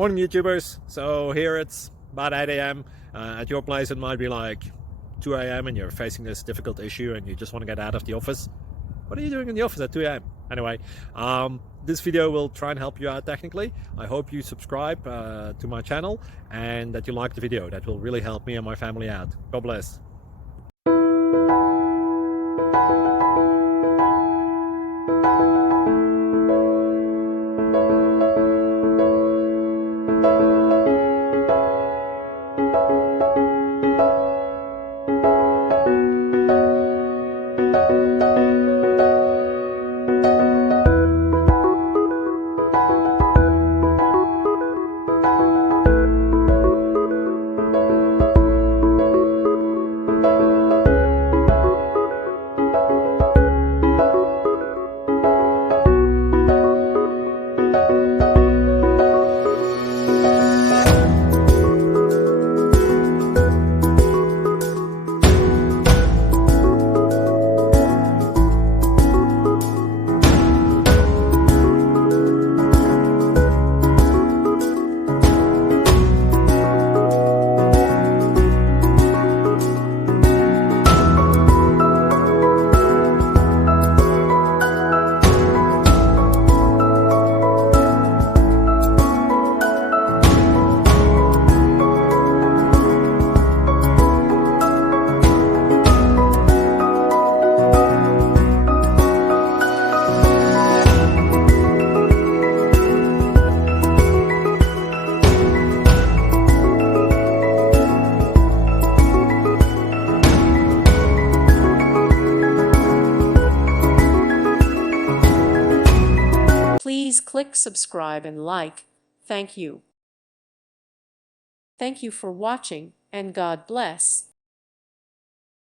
Morning YouTubers. So here it's about 8 a.m. At your place it might be like 2 a.m. and you're facing this difficult issue and you just want to get out of the office. What are you doing in the office at 2 a.m.? Anyway, this video will try and help you out technically. I hope you subscribe to my channel and that you like the video. That will really help me and my family out. God bless. Please click subscribe and like. Thank you. Thank you for watching, and God bless.